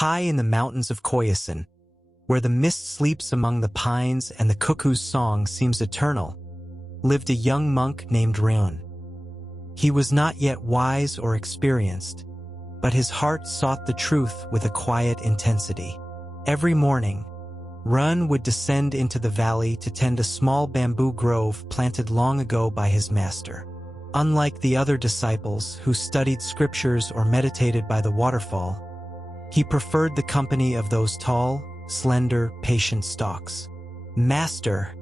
High in the mountains of Khorasan, where the mist sleeps among the pines and the cuckoo's song seems eternal, lived a young monk named Ren. He was not yet wise or experienced, but his heart sought the truth with a quiet intensity. Every morning, Ren would descend into the valley to tend a small bamboo grove planted long ago by his master. Unlike the other disciples who studied scriptures or meditated by the waterfall, he preferred the company of those tall, slender, patient stalks. "Master,"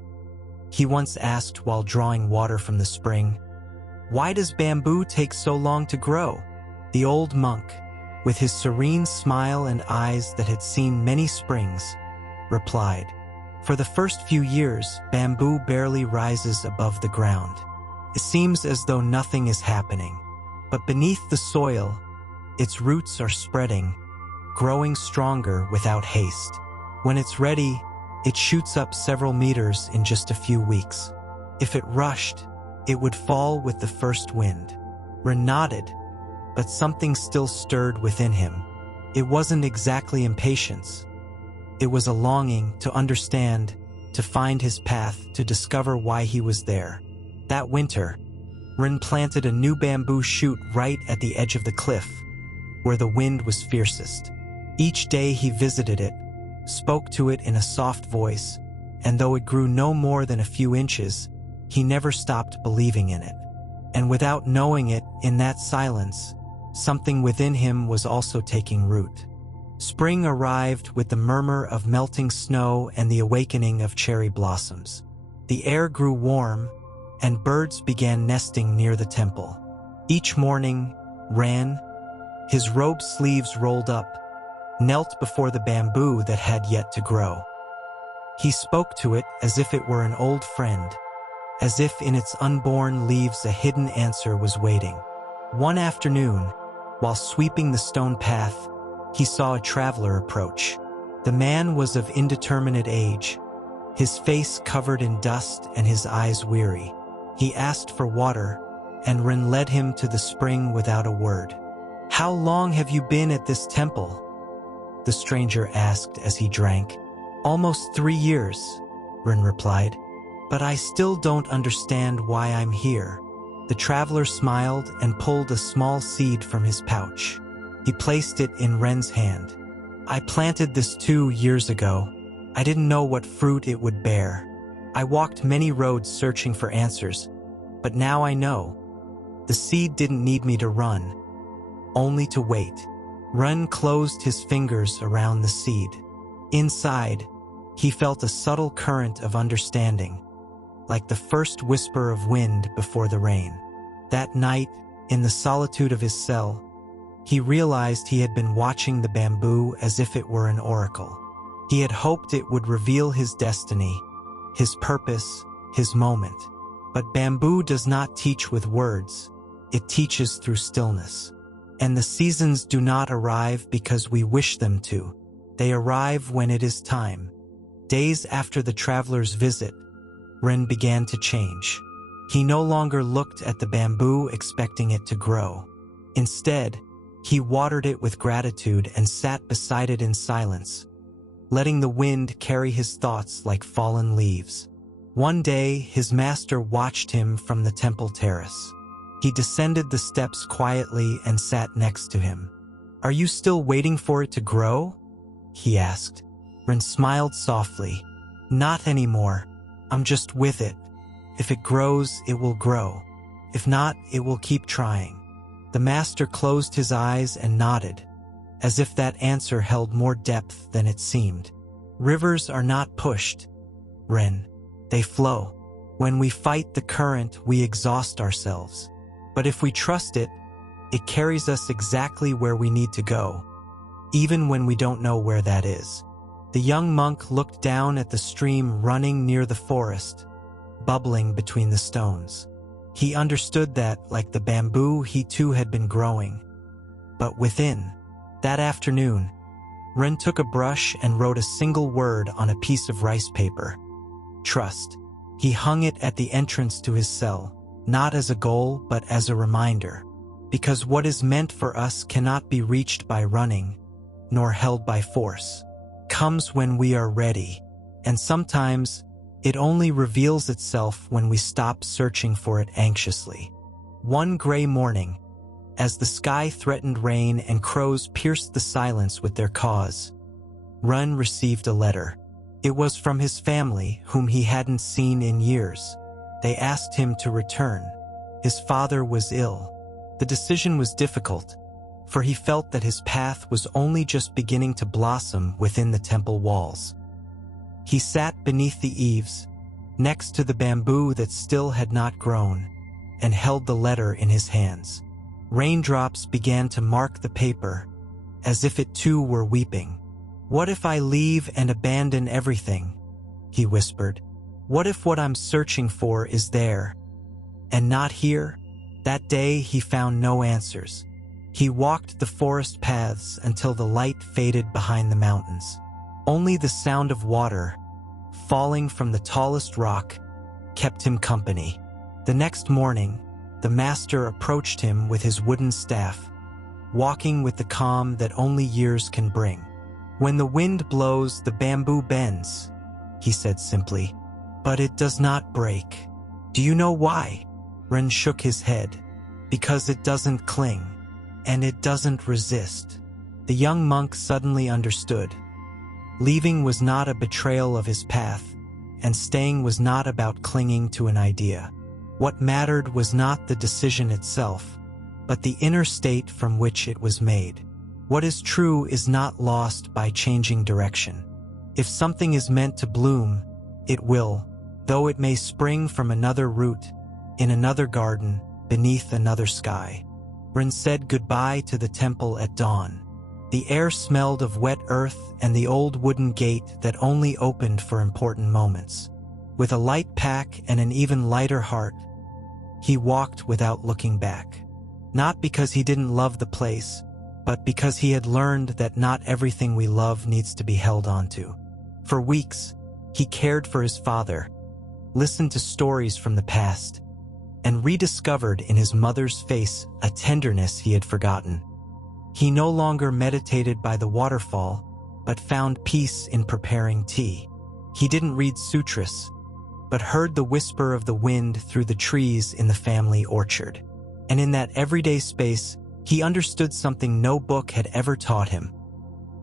he once asked while drawing water from the spring, "why does bamboo take so long to grow?" The old monk, with his serene smile and eyes that had seen many springs, replied, "For the first few years, bamboo barely rises above the ground. It seems as though nothing is happening. But beneath the soil, its roots are spreading, growing stronger without haste. When it's ready, it shoots up several meters in just a few weeks. If it rushed, it would fall with the first wind." Ren nodded, but something still stirred within him. It wasn't exactly impatience. It was a longing to understand, to find his path, to discover why he was there. That winter, Ren planted a new bamboo shoot right at the edge of the cliff, where the wind was fiercest. Each day he visited it, spoke to it in a soft voice, and though it grew no more than a few inches, he never stopped believing in it. And without knowing it, in that silence, something within him was also taking root. Spring arrived with the murmur of melting snow and the awakening of cherry blossoms. The air grew warm, and birds began nesting near the temple. Each morning, Ren, his robe sleeves rolled up, knelt before the bamboo that had yet to grow. He spoke to it as if it were an old friend, as if in its unborn leaves a hidden answer was waiting. One afternoon, while sweeping the stone path, he saw a traveler approach. The man was of indeterminate age, his face covered in dust and his eyes weary. He asked for water, and Ren led him to the spring without a word. "How long have you been at this temple?" the stranger asked as he drank. "Almost 3 years," Ren replied. "But I still don't understand why I'm here." The traveler smiled and pulled a small seed from his pouch. He placed it in Ren's hand. "I planted this 2 years ago. I didn't know what fruit it would bear. I walked many roads searching for answers, but now I know. The seed didn't need me to run, only to wait." Ren closed his fingers around the seed. Inside, he felt a subtle current of understanding, like the first whisper of wind before the rain. That night, in the solitude of his cell, he realized he had been watching the bamboo as if it were an oracle. He had hoped it would reveal his destiny, his purpose, his moment. But bamboo does not teach with words, it teaches through stillness. And the seasons do not arrive because we wish them to. They arrive when it is time. Days after the traveler's visit, Ren began to change. He no longer looked at the bamboo expecting it to grow. Instead, he watered it with gratitude and sat beside it in silence, letting the wind carry his thoughts like fallen leaves. One day, his master watched him from the temple terrace. He descended the steps quietly and sat next to him. "Are you still waiting for it to grow?" he asked. Ren smiled softly. "Not anymore. I'm just with it. If it grows, it will grow. If not, it will keep trying." The master closed his eyes and nodded, as if that answer held more depth than it seemed. "Rivers are not pushed, Ren. They flow. When we fight the current, we exhaust ourselves. But if we trust it, it carries us exactly where we need to go, even when we don't know where that is." The young monk looked down at the stream running near the forest, bubbling between the stones. He understood that, like the bamboo, he too had been growing. But within. That afternoon, Ren took a brush and wrote a single word on a piece of rice paper. Trust. He hung it at the entrance to his cell, not as a goal but as a reminder. Because what is meant for us cannot be reached by running, nor held by force. Comes when we are ready, and sometimes it only reveals itself when we stop searching for it anxiously. One gray morning, as the sky threatened rain and crows pierced the silence with their caws, Run received a letter. It was from his family, whom he hadn't seen in years. They asked him to return. His father was ill. The decision was difficult, for he felt that his path was only just beginning to blossom within the temple walls. He sat beneath the eaves, next to the bamboo that still had not grown, and held the letter in his hands. Raindrops began to mark the paper, as if it too were weeping. "What if I leave and abandon everything?" he whispered. "What if what I'm searching for is there, and not here?" That day he found no answers. He walked the forest paths until the light faded behind the mountains. Only the sound of water, falling from the tallest rock, kept him company. The next morning, the master approached him with his wooden staff, walking with the calm that only years can bring. "When the wind blows, the bamboo bends," he said simply, "but it does not break. Do you know why?" Ren shook his head. "Because it doesn't cling, and it doesn't resist." The young monk suddenly understood. Leaving was not a betrayal of his path, and staying was not about clinging to an idea. What mattered was not the decision itself, but the inner state from which it was made. What is true is not lost by changing direction. If something is meant to bloom, it will, though it may spring from another root, in another garden, beneath another sky. Ren said goodbye to the temple at dawn. The air smelled of wet earth and the old wooden gate that only opened for important moments. With a light pack and an even lighter heart, he walked without looking back. Not because he didn't love the place, but because he had learned that not everything we love needs to be held onto. For weeks, he cared for his father, listened to stories from the past, and rediscovered in his mother's face a tenderness he had forgotten. He no longer meditated by the waterfall, but found peace in preparing tea. He didn't read sutras, but heard the whisper of the wind through the trees in the family orchard. And in that everyday space, he understood something no book had ever taught him: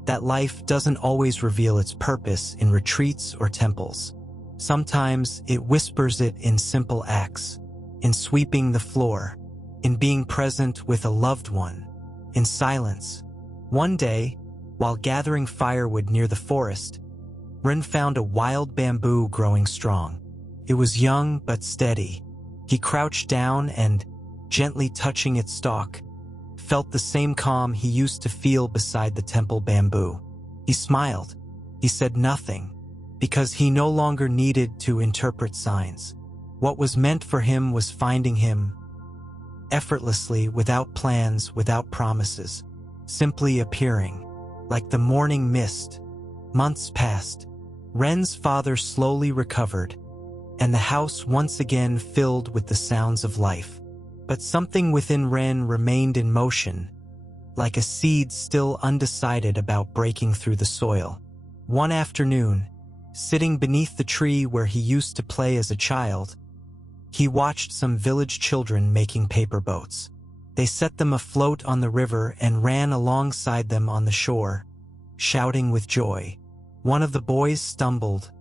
that life doesn't always reveal its purpose in retreats or temples. Sometimes it whispers it in simple acts, in sweeping the floor, in being present with a loved one, in silence. One day, while gathering firewood near the forest, Ren found a wild bamboo growing strong. It was young but steady. He crouched down and, gently touching its stalk, felt the same calm he used to feel beside the temple bamboo. He smiled. He said nothing, because he no longer needed to interpret signs. What was meant for him was finding him, effortlessly, without plans, without promises, simply appearing, like the morning mist. Months passed. Ren's father slowly recovered, and the house once again filled with the sounds of life. But something within Ren remained in motion, like a seed still undecided about breaking through the soil. One afternoon, sitting beneath the tree where he used to play as a child, he watched some village children making paper boats. They set them afloat on the river and ran alongside them on the shore, shouting with joy. One of the boys stumbled,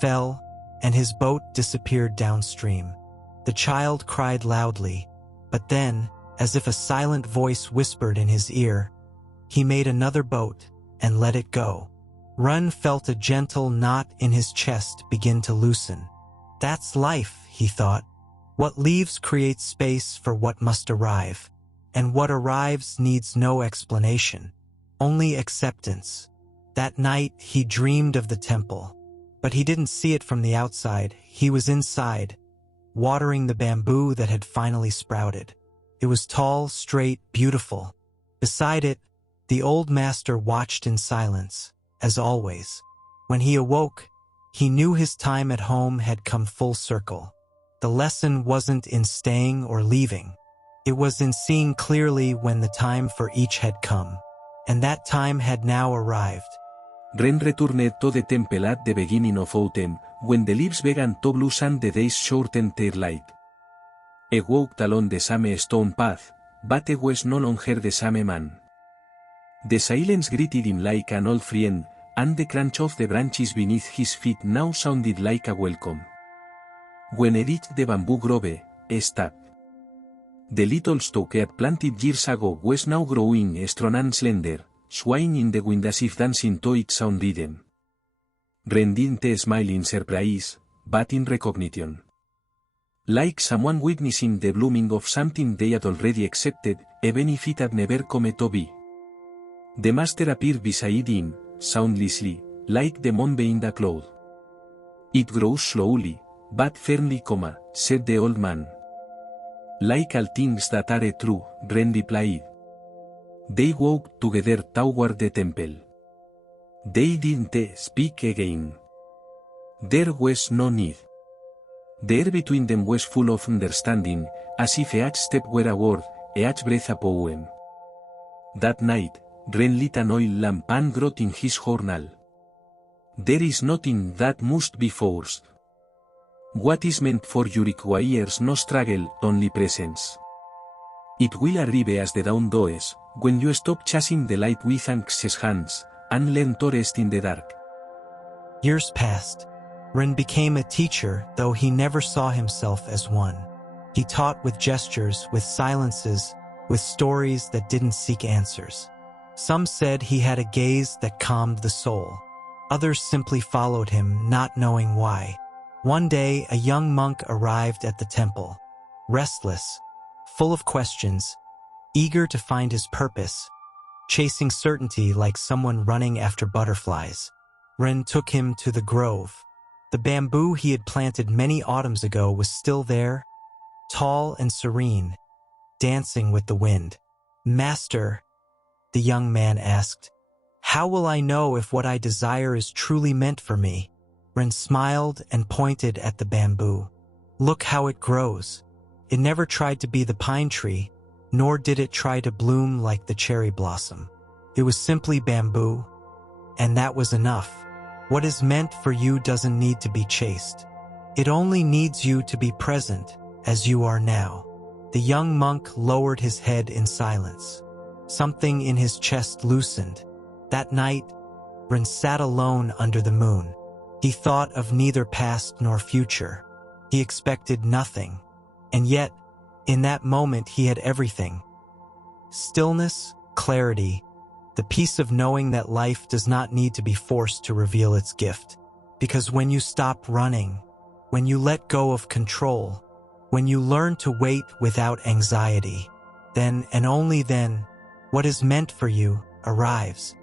fell, and his boat disappeared downstream. The child cried loudly, but then, as if a silent voice whispered in his ear, he made another boat and let it go. Run felt a gentle knot in his chest begin to loosen. That's life, he thought. What leaves creates space for what must arrive, and what arrives needs no explanation, only acceptance. That night he dreamed of the temple, but he didn't see it from the outside. He was inside, watering the bamboo that had finally sprouted. It was tall, straight, beautiful. Beside it, the old master watched in silence, as always. When he awoke, he knew his time at home had come full circle. The lesson wasn't in staying or leaving. It was in seeing clearly when the time for each had come. and that time had now arrived. Ren returned to the temple at the beginning of autumn, when the leaves began to blue and the days shortened their light. He walked along the same stone path, but he was no longer the same man. The silence greeted him like an old friend, and the crunch of the branches beneath his feet now sounded like a welcome. When he reached the bamboo grove, he stopped. The little stalk he had planted years ago was now growing strong and slender, swaying in the wind as if dancing to its own rhythm. Ren didn't smile in surprise, but in recognition. Like someone witnessing the blooming of something they had already accepted, even if it had never come to be. The master appeared beside him, soundlessly, like the moon behind a cloud. "It grows slowly, but firmly, said the old man. "Like all things that are true," Ren replied. They walked together toward the temple. They didn't speak again. There was no need. The air between them was full of understanding, as if each step were a word, each breath a poem. That night, Ren lit an oil lamp and wrote in his journal. "There is nothing that must be forced. What is meant for you requires no struggle, only presence. It will arrive as the dawn dawns, when you stop chasing the light with anxious hands, and learn to rest in the dark." Years passed. Ren became a teacher, though he never saw himself as one. He taught with gestures, with silences, with stories that didn't seek answers. Some said he had a gaze that calmed the soul. Others simply followed him, not knowing why. One day, a young monk arrived at the temple, restless, full of questions, eager to find his purpose, chasing certainty like someone running after butterflies. Ren took him to the grove. The bamboo he had planted many autumns ago was still there, tall and serene, dancing with the wind. "Master," the young man asked, "how will I know if what I desire is truly meant for me?" Ren smiled and pointed at the bamboo. "Look how it grows. It never tried to be the pine tree, nor did it try to bloom like the cherry blossom. It was simply bamboo, and that was enough. What is meant for you doesn't need to be chased. It only needs you to be present, as you are now." The young monk lowered his head in silence. Something in his chest loosened. That night, Ren sat alone under the moon. He thought of neither past nor future. He expected nothing. And yet, in that moment he had everything. Stillness, clarity, the peace of knowing that life does not need to be forced to reveal its gift. Because when you stop running, when you let go of control, when you learn to wait without anxiety, then and only then, what is meant for you arrives.